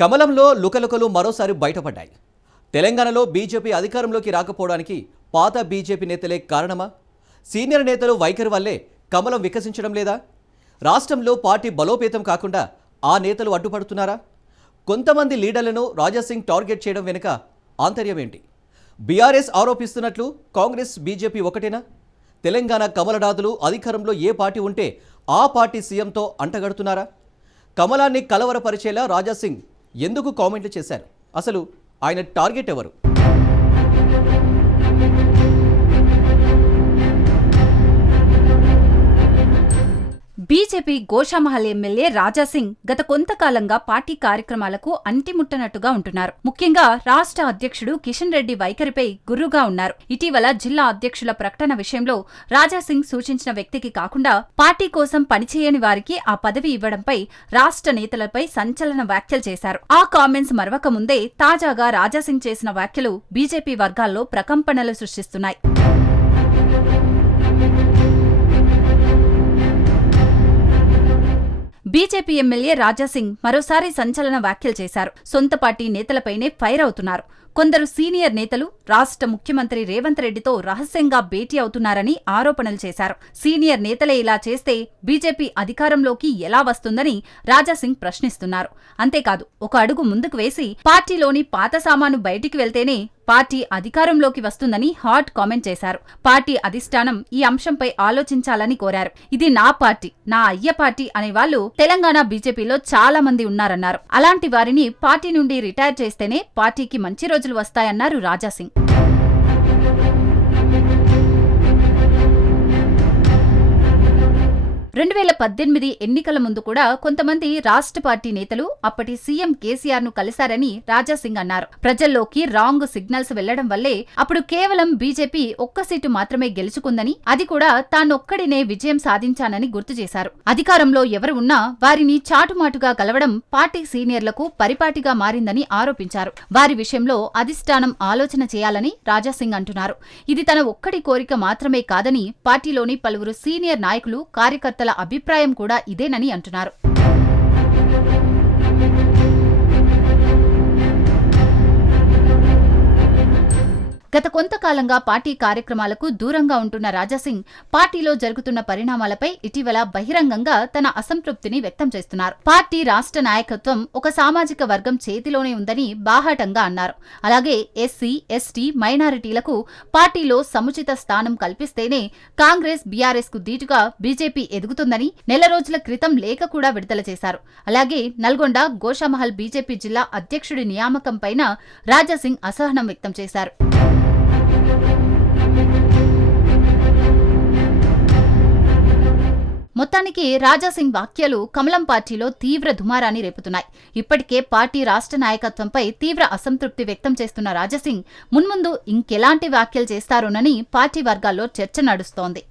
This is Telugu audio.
కమలంలో లుకలుకలు మరోసారి బయటపడ్డాయి. తెలంగాణలో బీజేపీ అధికారంలోకి రాకపోవడానికి పాత బీజేపీ నేతలే కారణమా? సీనియర్ నేతలు వైఖరి వల్లే కమలం వికసించడం లేదా? రాష్ట్రంలో పార్టీ బలోపేతం కాకుండా ఆ నేతలు అడ్డుపడుతున్నారా? కొంతమంది లీడర్లను రాజాసింగ్ టార్గెట్ చేయడం వెనుక ఆంతర్యం ఏంటి? బీఆర్ఎస్ ఆరోపిస్తున్నట్లు కాంగ్రెస్ బీజేపీ ఒకటేనా? తెలంగాణ కమలనాథులు అధికారంలో ఏ పార్టీ ఉంటే ఆ పార్టీ సీఎంతో అంటగడుతున్నారా? కమలాన్ని కలవరపరిచేలా రాజాసింగ్ ఎందుకు కామెంట్లు చేశారు? అసలు ఆయన టార్గెట్ ఎవరు? బీజేపీ గోషామహల్ ఎమ్మెల్యే రాజాసింగ్ గత కొంతకాలంగా పార్టీ కార్యక్రమాలకు అంటిముట్టనట్టుగా ఉంటున్నారు. ముఖ్యంగా రాష్ట్ర అధ్యక్షుడు కిషన్ రెడ్డి వైఖరిపై గుర్రుగా ఉన్నారు. ఇటీవల జిల్లా అధ్యక్షుల ప్రకటన విషయంలో రాజాసింగ్ సూచించిన వ్యక్తికి కాకుండా పార్టీ కోసం పనిచేయని వారికి ఆ పదవి ఇవ్వడంపై రాష్ట్ర నేతలపై సంచలన వ్యాఖ్యలు చేశారు. ఆ కామెంట్స్ మరవక ముందే తాజాగా రాజాసింగ్ చేసిన వ్యాఖ్యలు బీజేపీ వర్గాల్లో ప్రకంపనలు సృష్టిస్తున్నాయి. బీజేపీ ఎమ్మెల్యే రాజాసింగ్ మరోసారి సంచలన వ్యాఖ్యలు చేశారు. సొంత పార్టీ నేతలపైనే ఫైర్ అవుతున్నారు. కొందరు సీనియర్ నేతలు రాష్ట్ర ముఖ్యమంత్రి రేవంత్ రెడ్డితో రహస్యంగా భేటీ అవుతున్నారని ఆరోపణలు చేశారు. సీనియర్ నేతలే ఇలా చేస్తే బీజేపీ అధికారంలోకి ఎలా వస్తుందని రాజాసింగ్ ప్రశ్నిస్తున్నారు. అంతేకాదు, ఒక అడుగు ముందుకు వేసి పార్టీలోని పాత సామాను బయటికి వెళ్తేనే పార్టీ అధికారంలోకి వస్తుందని హాట్ కామెంట్ చేశారు. పార్టీ అధిష్టానం ఈ అంశంపై ఆలోచించాలని కోరారు. ఇది నా పార్టీ, నా అయ్య పార్టీ అనే వాళ్ళు తెలంగాణ బీజేపీలో చాలా మంది ఉన్నారన్నారు. అలాంటి వారిని పార్టీ నుండి రిటైర్ చేస్తేనే పార్టీకి మంచి రోజులు వస్తాయన్నారు రాజాసింగ్. 2018 ఎన్నికల ముందు కూడా కొంతమంది రాష్ట్ర పార్టీ నేతలు అప్పటి సీఎం కేసీఆర్ ను కలిశారని రాజాసింగ్ అన్నారు. ప్రజల్లోకి రాంగ్ సిగ్నల్స్ వెళ్లడం వల్లే అప్పుడు కేవలం బీజేపీ ఒక్క సీటు మాత్రమే గెలుచుకుందని, అది కూడా తానొక్కడినే విజయం సాధించానని గుర్తు చేశారు. అధికారంలో ఎవరు ఉన్నా వారిని చాటుమాటుగా కలవడం పార్టీ సీనియర్లకు పరిపాటిగా మారిందని ఆరోపించారు. వారి విషయంలో అధిష్టానం ఆలోచన చేయాలని రాజాసింగ్ అంటున్నారు. ఇది తన ఒక్కడి కోరిక మాత్రమే కాదని, పార్టీలోని పలువురు సీనియర్ నాయకులు కార్యకర్తల అభిప్రాయం కూడా ఇదేనని అంటున్నారు. గత కొంతకాలంగా పార్టీ కార్యక్రమాలకు దూరంగా ఉంటున్న రాజాసింగ్ పార్టీలో జరుగుతున్న పరిణామాలపై ఇటీవల బహిరంగంగా తన అసంతృప్తిని వ్యక్తం చేస్తున్నారు. పార్టీ రాష్ట్ర నాయకత్వం ఒక సామాజిక వర్గం చేతిలోనే ఉందని బాహాటంగా అన్నారు. అలాగే ఎస్సీ, ఎస్టీ, మైనారిటీలకు పార్టీలో సముచిత స్థానం కల్పిస్తేనే కాంగ్రెస్, బీఆర్ఎస్ కు దీటుగా బీజేపీ ఎదుగుతుందని నెల రోజుల క్రితం లేఖ కూడా విడుదల చేశారు. అలాగే నల్గొండ గోషామహల్ బీజేపీ జిల్లా అధ్యక్షుడి నియామకంపైన రాజాసింగ్ అసహనం వ్యక్తం చేశారు. మొత్తానికి రాజాసింగ్ వ్యాఖ్యలు కమలం పార్టీలో తీవ్ర దుమారాన్ని రేపుతున్నాయి. ఇప్పటికే పార్టీ రాష్ట్ర నాయకత్వంపై తీవ్ర అసంతృప్తి వ్యక్తం చేస్తున్న రాజాసింగ్ మున్ముందు ఇంకెలాంటి వ్యాఖ్యలు చేస్తారోనని పార్టీ వర్గాల్లో చర్చ నడుస్తోంది.